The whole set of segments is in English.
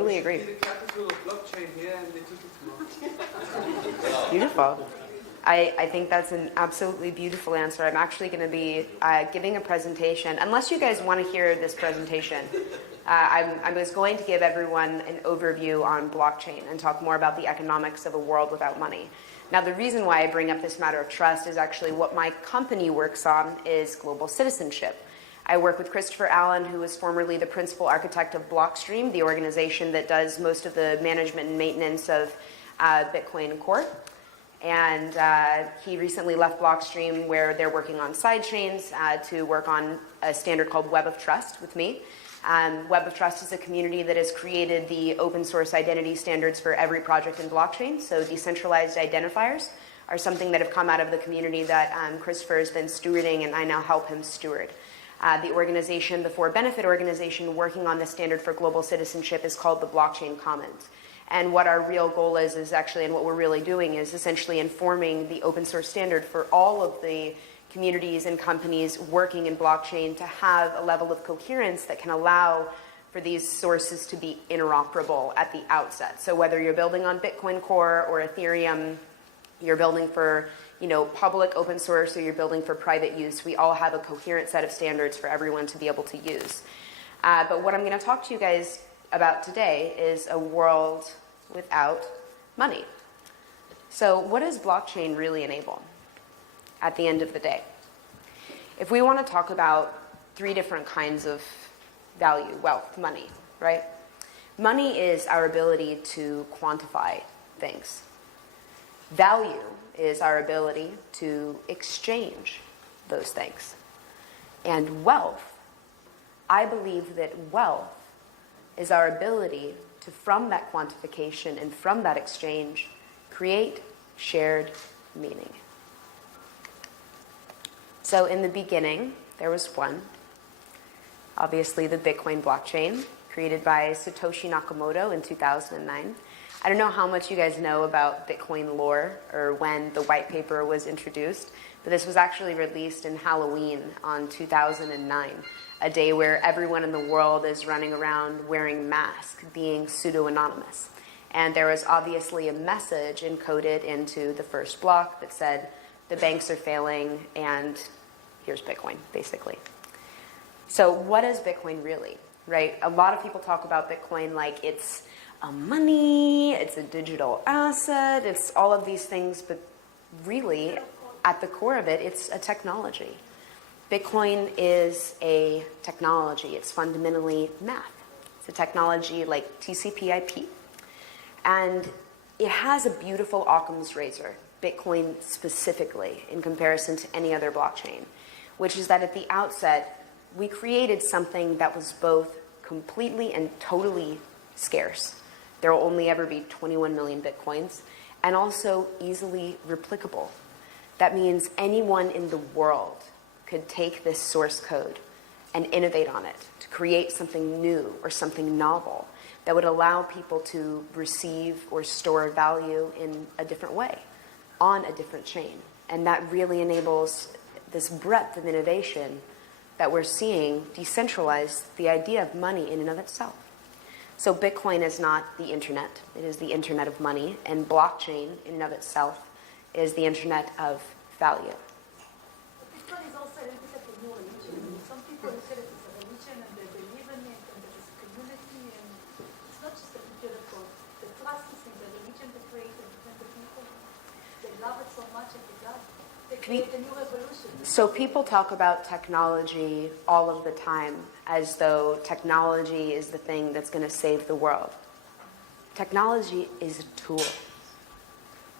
totally agree. The capital of blockchain here, and they took it tomorrow. Beautiful. I think that's an absolutely beautiful answer. I'm actually going to be giving a presentation. Unless you guys want to hear this presentation, I was going to give everyone an overview on blockchain and talk more about the economics of a world without money. Now, the reason why I bring up this matter of trust is actually what my company works on is global citizenship. I work with Christopher Allen, who was formerly the principal architect of Blockstream, the organization that does most of the management and maintenance of Bitcoin Core. And he recently left Blockstream, where they're working on sidechains to work on a standard called Web of Trust with me. Web of Trust is a community that has created the open source identity standards for every project in blockchain. So decentralized identifiers are something that have come out of the community that Christopher has been stewarding, and I now help him steward. The organization, the for-benefit organization working on the standard for global citizenship, is called the Blockchain Commons. And what our real goal is actually, and what we're really doing, is essentially informing the open source standard for all of the communities and companies working in blockchain to have a level of coherence that can allow for these sources to be interoperable at the outset. So whether you're building on Bitcoin Core or Ethereum, you're building for public open source, or you're building for private use, we all have a coherent set of standards for everyone to be able to use. But what I'm going to talk to you guys about today is a world without money. So what does blockchain really enable at the end of the day? If we want to talk about three different kinds of value, wealth, money, right? Money is our ability to quantify things. Value is our ability to exchange those things. And wealth, I believe that wealth is our ability to, from that quantification and from that exchange, create shared meaning. So in the beginning, there was one. Obviously, the Bitcoin blockchain, created by Satoshi Nakamoto in 2009. I don't know how much you guys know about Bitcoin lore or when the white paper was introduced, but this was actually released in Halloween on 2009, a day where everyone in the world is running around wearing masks, being pseudo-anonymous. And there was obviously a message encoded into the first block that said, the banks are failing, and here's Bitcoin, basically. So what is Bitcoin really, right? A lot of people talk about Bitcoin like it's a money, it's a digital asset, it's all of these things, but really, at the core of it, it's a technology. Bitcoin is a technology. It's fundamentally math. It's a technology like TCP/IP. And it has a beautiful Occam's razor, Bitcoin specifically, in comparison to any other blockchain, which is that at the outset, we created something that was both completely and totally scarce. There will only ever be 21 million Bitcoins, and also easily replicable. That means anyone in the world could take this source code and innovate on it to create something new or something novel that would allow people to receive or store value in a different way, on a different chain. And that really enables this breadth of innovation that we're seeing decentralize the idea of money in and of itself. So Bitcoin is not the internet. It is the internet of money. And blockchain in and of itself is the internet of value. Bitcoin is also a little bit like a new religion. Some people look at it as a religion and they believe in it and there is a community, and it's not just a computer code. The trust is in the religion they create between the people. They love it so much and they love it. They create a new revolution. So people talk about technology all of the time as though technology is the thing that's going to save the world. Technology is a tool.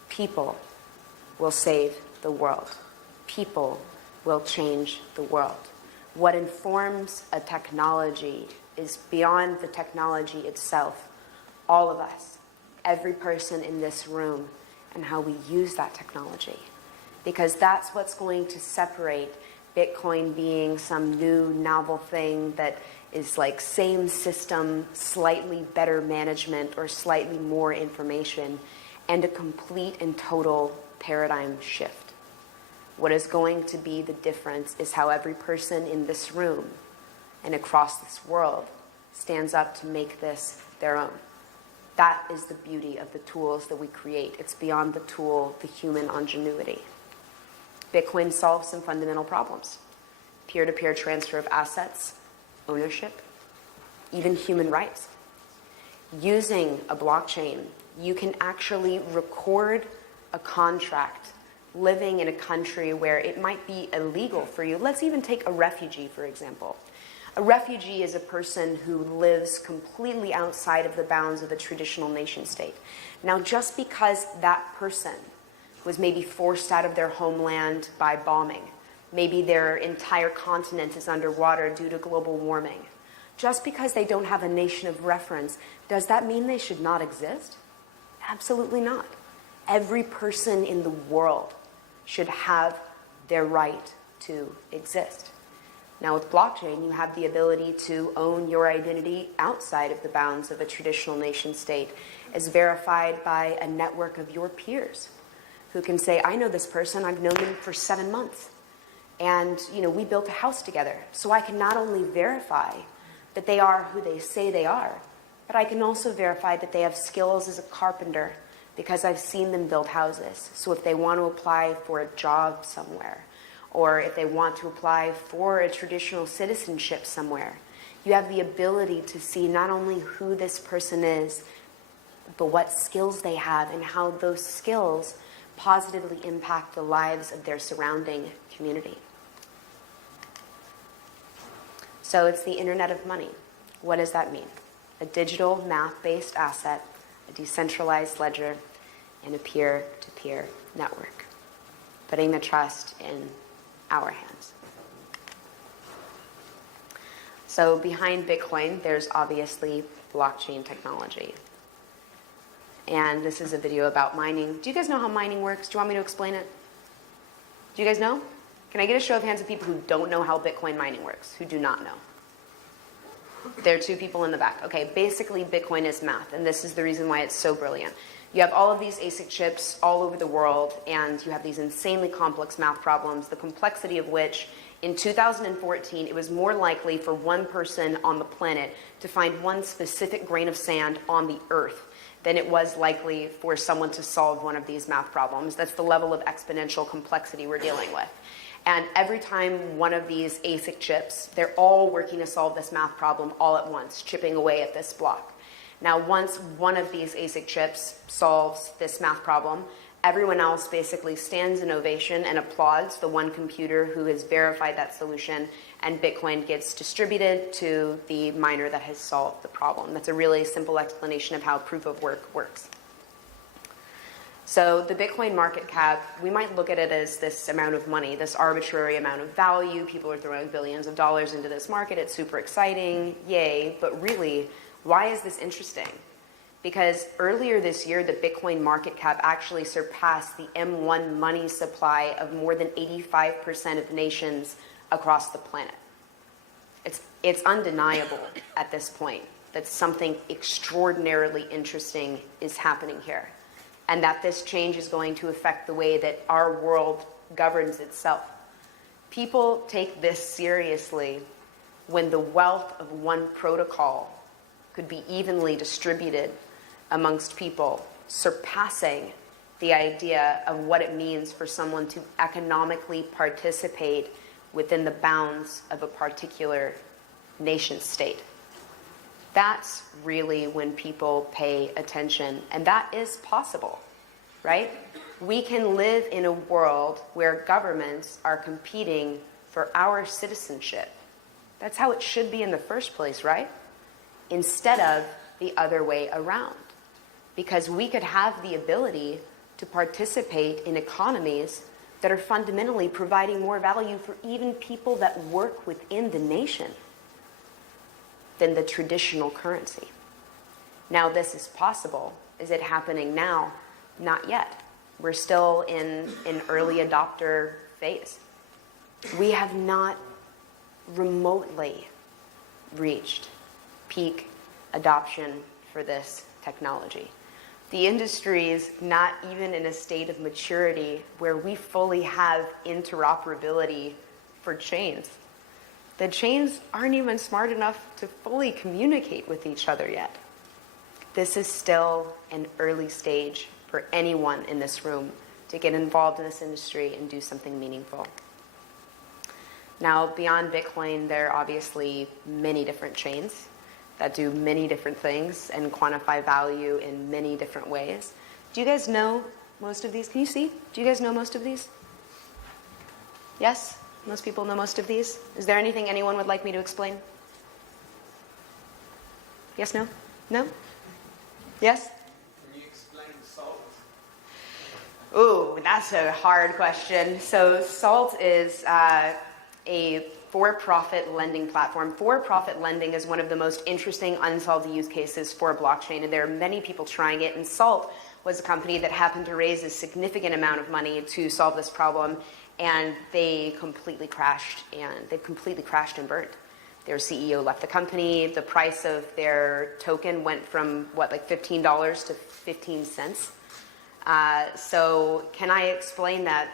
People will save the world. People will change the world. What informs a technology is beyond the technology itself. All of us, every person in this room, and how we use that technology. Because that's what's going to separate Bitcoin being some new novel thing that is like same system, slightly better management, or slightly more information, and a complete and total paradigm shift. What is going to be the difference is how every person in this room and across this world stands up to make this their own. That is the beauty of the tools that we create. It's beyond the tool, the human ingenuity. Bitcoin solves some fundamental problems. Peer-to-peer transfer of assets, ownership, even human rights. Using a blockchain, you can actually record a contract living in a country where it might be illegal for you. Let's even take a refugee, for example. A refugee is a person who lives completely outside of the bounds of a traditional nation state. Now, just because that person was maybe forced out of their homeland by bombing, maybe their entire continent is underwater due to global warming, just because they don't have a nation of reference, does that mean they should not exist? Absolutely not. Every person in the world should have their right to exist. Now with blockchain, you have the ability to own your identity outside of the bounds of a traditional nation state, as verified by a network of your peers who can say, I know this person, I've known them for 7 months. And we built a house together. So I can not only verify that they are who they say they are, but I can also verify that they have skills as a carpenter because I've seen them build houses. So if they want to apply for a job somewhere, or if they want to apply for a traditional citizenship somewhere, you have the ability to see not only who this person is, but what skills they have and how those skills positively impact the lives of their surrounding community. So it's the Internet of Money. What does that mean? A digital math-based asset, a decentralized ledger, and a peer-to-peer network, putting the trust in our hands. So behind Bitcoin, there's obviously blockchain technology. And this is a video about mining. Do you guys know how mining works? Do you want me to explain it? Do you guys know? Can I get a show of hands of people who don't know how Bitcoin mining works, who do not know? There are 2 people in the back. Okay, basically Bitcoin is math, and this is the reason why it's so brilliant. You have all of these ASIC chips all over the world, and you have these insanely complex math problems, the complexity of which, in 2014, it was more likely for one person on the planet to find one specific grain of sand on the Earth than it was likely for someone to solve one of these math problems. That's the level of exponential complexity we're dealing with. And every time one of these ASIC chips, they're all working to solve this math problem all at once, chipping away at this block. Now, once one of these ASIC chips solves this math problem, everyone else basically stands in ovation and applauds the one computer who has verified that solution, and Bitcoin gets distributed to the miner that has solved the problem. That's a really simple explanation of how proof of work works. So the Bitcoin market cap, we might look at it as this amount of money, this arbitrary amount of value. People are throwing billions of dollars into this market. It's super exciting, yay. But really, why is this interesting? Because earlier this year, the Bitcoin market cap actually surpassed the M1 money supply of more than 85% of nations across the planet. It's undeniable at this point that something extraordinarily interesting is happening here, and that this change is going to affect the way that our world governs itself. People take this seriously when the wealth of one protocol could be evenly distributed amongst people, surpassing the idea of what it means for someone to economically participate within the bounds of a particular nation state. That's really when people pay attention, and that is possible, right? We can live in a world where governments are competing for our citizenship. That's how it should be in the first place, right? Instead of the other way around. Because we could have the ability to participate in economies that are fundamentally providing more value for even people that work within the nation than the traditional currency. Now, this is possible. Is it happening now? Not yet. We're still in an early adopter phase. We have not remotely reached peak adoption for this technology. The industry is not even in a state of maturity where we fully have interoperability for chains. The chains aren't even smart enough to fully communicate with each other yet. this is still an early stage for anyone in this room to get involved in this industry and do something meaningful. Now, beyond Bitcoin, there are obviously many different chains that do many different things and quantify value in many different ways. Do you guys know most of these? Can you see? Do you guys know most of these? Yes? Most people know most of these? Is there anything anyone would like me to explain? Yes, no? No? Yes? Can you explain salt? Ooh, that's a hard question. So SALT is a for-profit lending platform. For-profit lending is one of the most interesting unsolved use cases for blockchain, and there are many people trying it. And SALT was a company that happened to raise a significant amount of money to solve this problem, and they completely crashed, and burned. Their CEO left the company. The price of their token went from, what, like $15 to 15 cents. So can I explain that?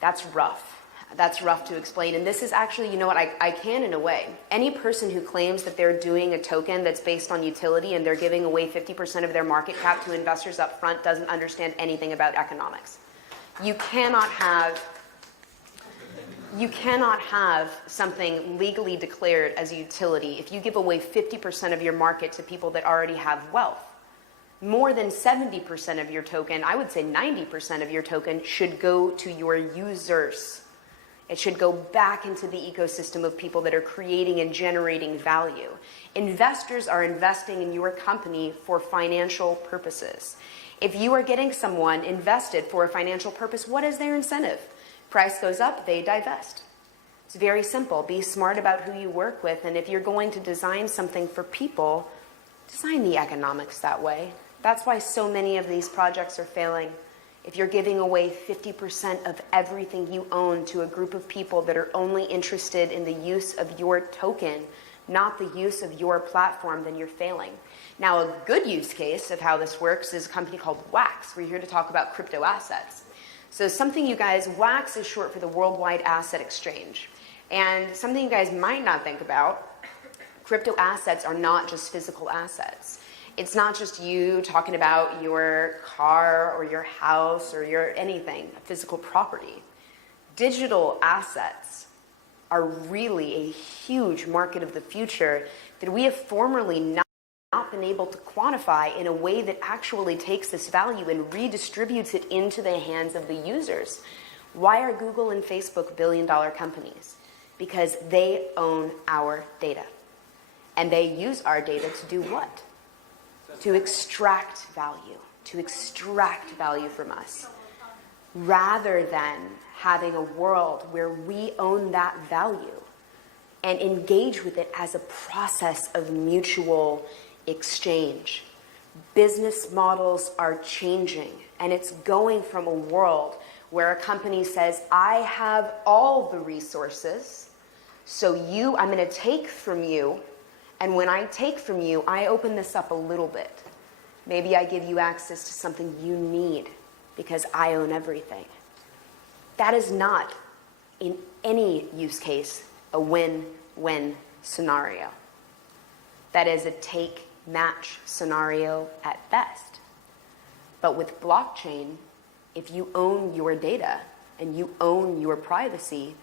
That's rough. That's rough to explain. And this is actually, you know what, I can in a way. Any person who claims that they're doing a token that's based on utility and they're giving away 50% of their market cap to investors up front doesn't understand anything about economics. You cannot have something legally declared as a utility if you give away 50% of your market to people that already have wealth. More than 70% of your token, I would say 90% of your token, should go to your users. It should go back into the ecosystem of people that are creating and generating value. Investors are investing in your company for financial purposes. If you are getting someone invested for a financial purpose, what is their incentive? Price goes up, they divest. It's very simple. Be smart about who you work with, and if you're going to design something for people, design the economics that way. That's why so many of these projects are failing. If you're giving away 50% of everything you own to a group of people that are only interested in the use of your token, not the use of your platform, then you're failing. Now, a good use case of how this works is a company called Wax. We're here to talk about crypto assets. So something you guys, Wax is short for the Worldwide Asset Exchange. And something you guys might not think about, crypto assets are not just physical assets. It's not just you talking about your car or your house or your anything, a physical property. Digital assets are really a huge market of the future that we have formerly not been able to quantify in a way that actually takes this value and redistributes it into the hands of the users. Why are Google and Facebook billion-dollar companies? Because they own our data. And they use our data to do what? To extract value from us, rather than having a world where we own that value and engage with it as a process of mutual exchange. Business models are changing, and it's going from a world where a company says, I have all the resources, so I'm going to take from you. And when I take from you, I open this up a little bit. Maybe I give you access to something you need because I own everything. That is not, in any use case, a win-win scenario. That is a take-match scenario at best. But with blockchain, if you own your data and you own your privacy,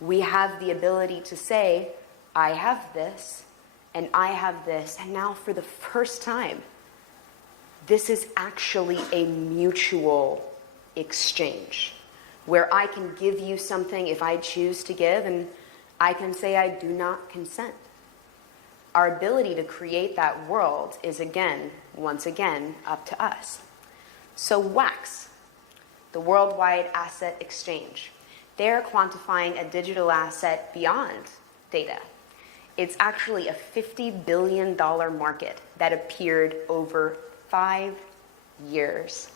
we have the ability to say, I have this, and I have this, and now for the first time, this is actually a mutual exchange where I can give you something if I choose to give, and I can say I do not consent. Our ability to create that world is once again, up to us. So Wax, the Worldwide Asset Exchange, they're quantifying a digital asset beyond data. It's actually a $50 billion market that appeared over 5 years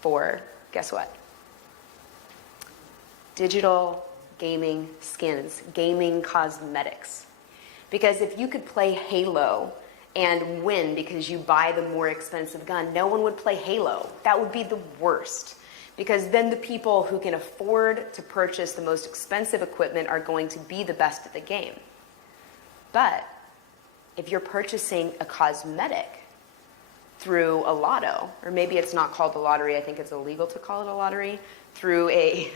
for, guess what? Digital gaming skins, gaming cosmetics. Because if you could play Halo and win because you buy the more expensive gun, no one would play Halo. That would be the worst. Because then the people who can afford to purchase the most expensive equipment are going to be the best at the game. But if you're purchasing a cosmetic, through a lotto, or maybe it's not called a lottery, I think it's illegal to call it a lottery, through a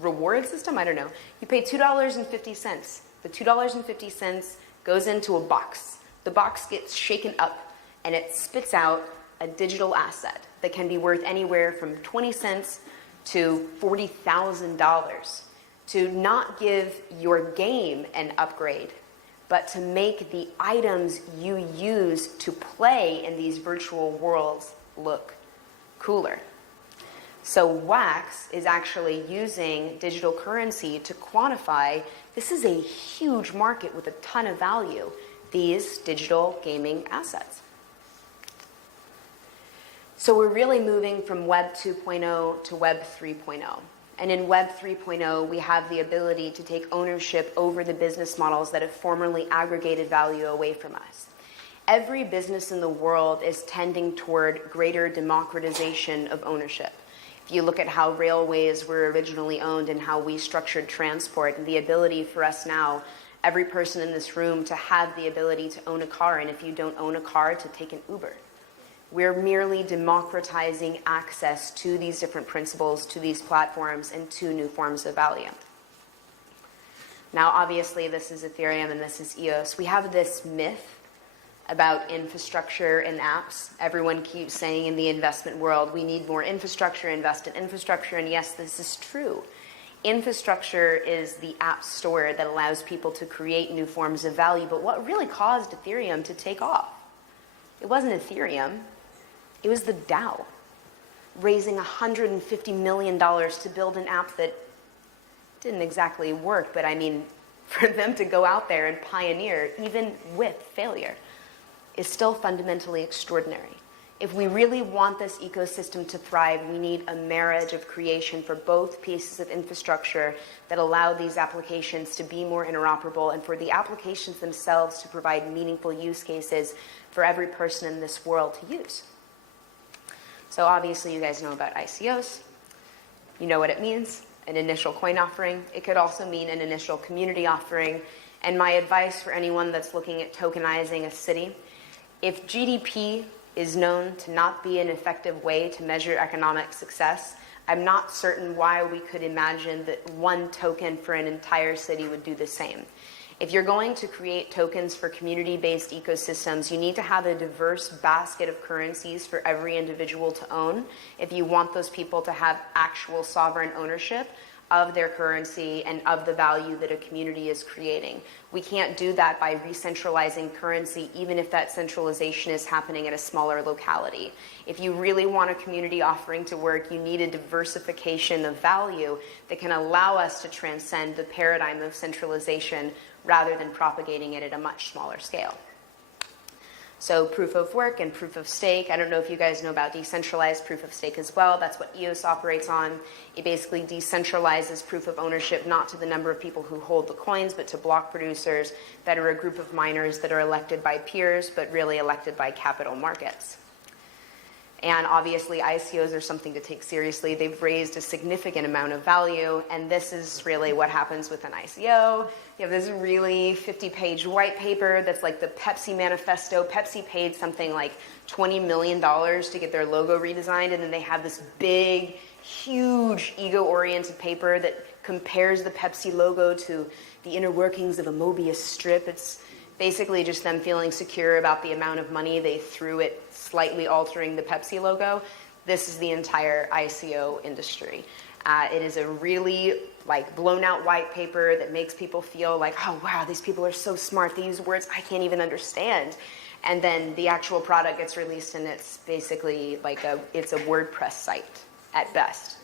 reward system, I don't know. You pay $2.50. The $2.50 goes into a box. The box gets shaken up and it spits out a digital asset that can be worth anywhere from 20 cents to $40,000 to not give your game an upgrade, but to make the items you use to play in these virtual worlds look cooler. So Wax is actually using digital currency to quantify, this is a huge market with a ton of value, these digital gaming assets. So we're really moving from Web 2.0 to Web 3.0. And in Web 3.0, we have the ability to take ownership over the business models that have formerly aggregated value away from us. Every business in the world is tending toward greater democratization of ownership. If you look at how railways were originally owned and how we structured transport, and the ability for us now, every person in this room, to have the ability to own a car, and if you don't own a car, to take an Uber. We're merely democratizing access to these different principles, to these platforms, and to new forms of value. Now, obviously, this is Ethereum and this is EOS. We have this myth about infrastructure and apps. Everyone keeps saying in the investment world, we need more infrastructure, invest in infrastructure, and yes, this is true. Infrastructure is the app store that allows people to create new forms of value, but what really caused Ethereum to take off? It wasn't Ethereum, it was the DAO, raising $150 million to build an app that didn't exactly work, but I mean, for them to go out there and pioneer, even with failure, is still fundamentally extraordinary. If we really want this ecosystem to thrive, we need a marriage of creation for both pieces of infrastructure that allow these applications to be more interoperable and for the applications themselves to provide meaningful use cases for every person in this world to use. So obviously you guys know about ICOs. You know what it means, an initial coin offering. It could also mean an initial community offering. And my advice for anyone that's looking at tokenizing a city, if GDP is known to not be an effective way to measure economic success, I'm not certain why we could imagine that one token for an entire city would do the same. If you're going to create tokens for community-based ecosystems, you need to have a diverse basket of currencies for every individual to own if you want those people to have actual sovereign ownership of their currency and of the value that a community is creating. We can't do that by re-centralizing currency, even if that centralization is happening at a smaller locality. If you really want a community offering to work, you need a diversification of value that can allow us to transcend the paradigm of centralization rather than propagating it at a much smaller scale. So proof of work and proof of stake. I don't know if you guys know about decentralized proof of stake as well. That's what EOS operates on. It basically decentralizes proof of ownership, not to the number of people who hold the coins, but to block producers that are a group of miners that are elected by peers, but really elected by capital markets. And obviously ICOs are something to take seriously. They've raised a significant amount of value, and this is really what happens with an ICO. You have this really 50-page white paper that's like the Pepsi manifesto. Pepsi paid something like $20 million to get their logo redesigned, and then they have this big, huge ego-oriented paper that compares the Pepsi logo to the inner workings of a Mobius strip. It's basically just them feeling secure about the amount of money they threw at slightly altering the Pepsi logo. This is the entire ICO industry. It is a really blown out white paper that makes people feel like, oh wow, these people are so smart. They use words I can't even understand. And then the actual product gets released and it's basically it's a WordPress site at best.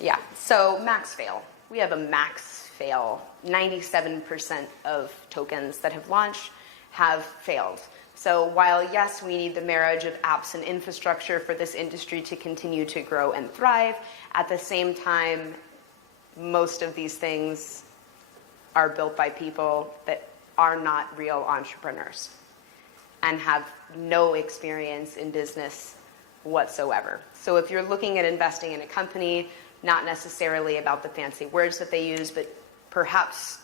Yeah, so max fail. We have a max fail. 97% of tokens that have launched have failed. So while, yes, we need the marriage of apps and infrastructure for this industry to continue to grow and thrive, at the same time, most of these things are built by people that are not real entrepreneurs and have no experience in business whatsoever. So if you're looking at investing in a company, not necessarily about the fancy words that they use, but perhaps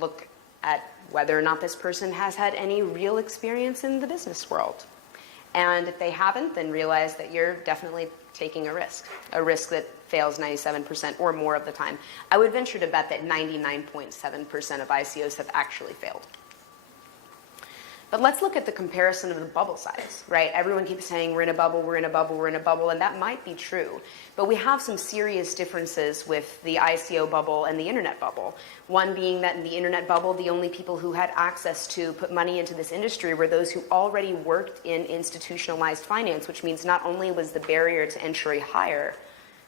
look at whether or not this person has had any real experience in the business world. And if they haven't, then realize that you're definitely taking a risk that fails 97% or more of the time. I would venture to bet that 99.7% of ICOs have actually failed. But let's look at the comparison of the bubble size, right? Everyone keeps saying we're in a bubble, we're in a bubble, we're in a bubble, and that might be true. But we have some serious differences with the ICO bubble and the internet bubble. One being that in the internet bubble, the only people who had access to put money into this industry were those who already worked in institutionalized finance, which means not only was the barrier to entry higher,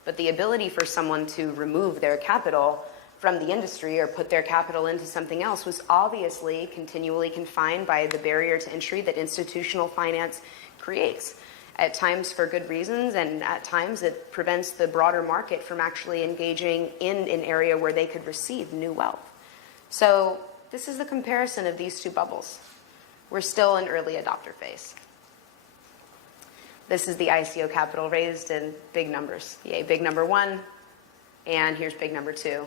but the ability for someone to remove their capital from the industry or put their capital into something else was obviously continually confined by the barrier to entry that institutional finance creates. At times for good reasons, and at times it prevents the broader market from actually engaging in an area where they could receive new wealth. So this is the comparison of these two bubbles. We're still in early adopter phase. This is the ICO capital raised in big numbers. Yay, big number 1, and here's big number 2.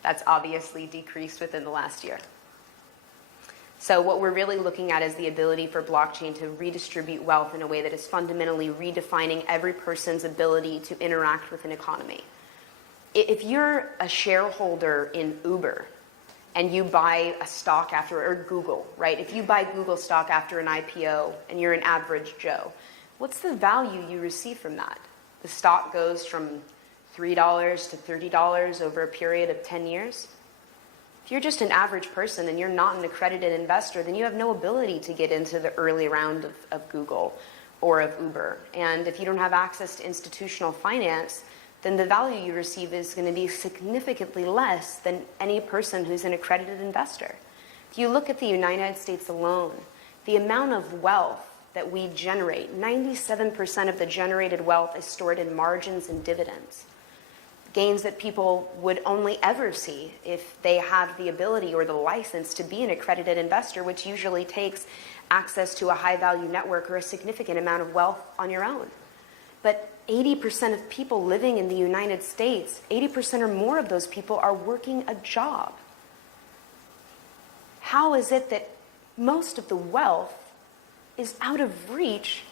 That's obviously decreased within the last year. So what we're really looking at is the ability for blockchain to redistribute wealth in a way that is fundamentally redefining every person's ability to interact with an economy. If you're a shareholder in Uber and you buy a stock after, or Google, right? If you buy Google stock after an IPO and you're an average Joe, what's the value you receive from that? The stock goes from $3 to $30 over a period of 10 years. If you're just an average person and you're not an accredited investor, then you have no ability to get into the early round of Google or of Uber. And if you don't have access to institutional finance, then the value you receive is going to be significantly less than any person who's an accredited investor. If you look at the United States alone, the amount of wealth that we generate, 97% of the generated wealth is stored in margins and dividends. Gains that people would only ever see if they have the ability or the license to be an accredited investor, which usually takes access to a high-value network or a significant amount of wealth on your own. But 80% of people living in the United States, 80% or more of those people are working a job. How is it that most of the wealth is out of reach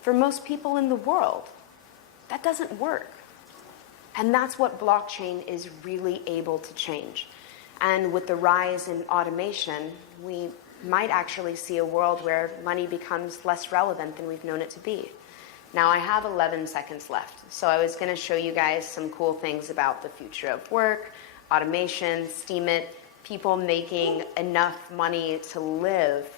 for most people in the world? That doesn't work. And that's what blockchain is really able to change. And with the rise in automation, we might actually see a world where money becomes less relevant than we've known it to be. Now, I have 11 seconds left, so I was going to show you guys some cool things about the future of work, automation, Steam It, people making enough money to live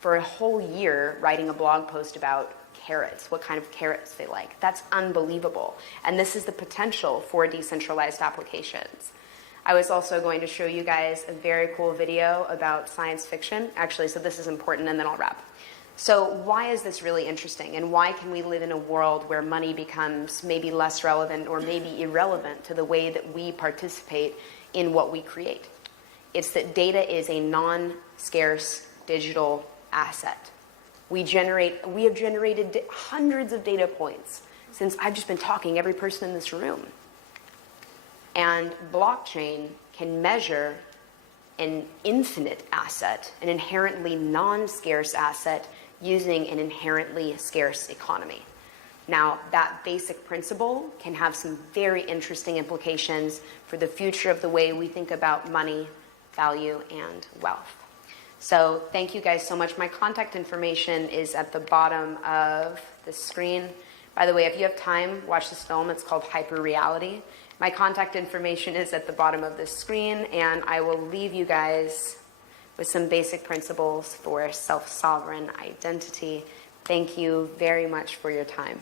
for a whole year writing a blog post about carrots, what kind of carrots they like. That's unbelievable. And this is the potential for decentralized applications. I was also going to show you guys a very cool video about science fiction. Actually, so this is important, and then I'll wrap. So why is this really interesting, and why can we live in a world where money becomes maybe less relevant or maybe irrelevant to the way that we participate in what we create? It's that data is a non-scarce digital asset. We have generated hundreds of data points since I've just been talking, every person in this room. And blockchain can measure an infinite asset, an inherently non-scarce asset, using an inherently scarce economy. Now, that basic principle can have some very interesting implications for the future of the way we think about money, value, and wealth. So thank you guys so much. My contact information is at the bottom of the screen. By the way, if you have time, watch this film. It's called Hyperreality. My contact information is at the bottom of the screen, and I will leave you guys with some basic principles for self-sovereign identity. Thank you very much for your time.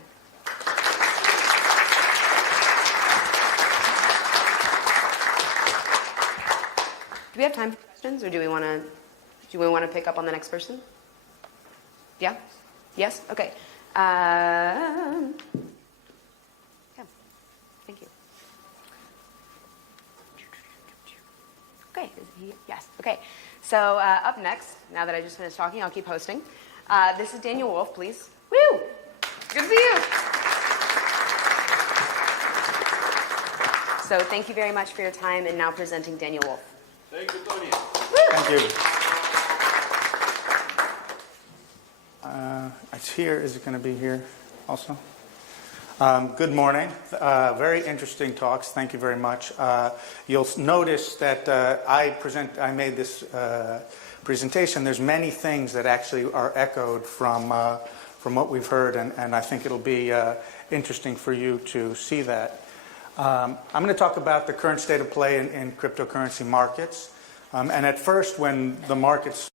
Do we have time for questions, or do we want to pick up on the next person? Yeah? Yes? Okay. Yeah. Thank you. Okay. Yes. Okay. So up next, now that I just finished talking, I'll keep hosting. This is Daniel Wolf, please. Woo! Good to see you. So thank you very much for your time, and now presenting Daniel Wolf. Thank you, Toni. Thank you. It's here. Is it going to be here also? Good morning. Very interesting talks. Thank you very much. You'll notice that I made this presentation. There's many things that actually are echoed from what we've heard, and I think it'll be interesting for you to see that. I'm going to talk about the current state of play in cryptocurrency markets. And at first, when the markets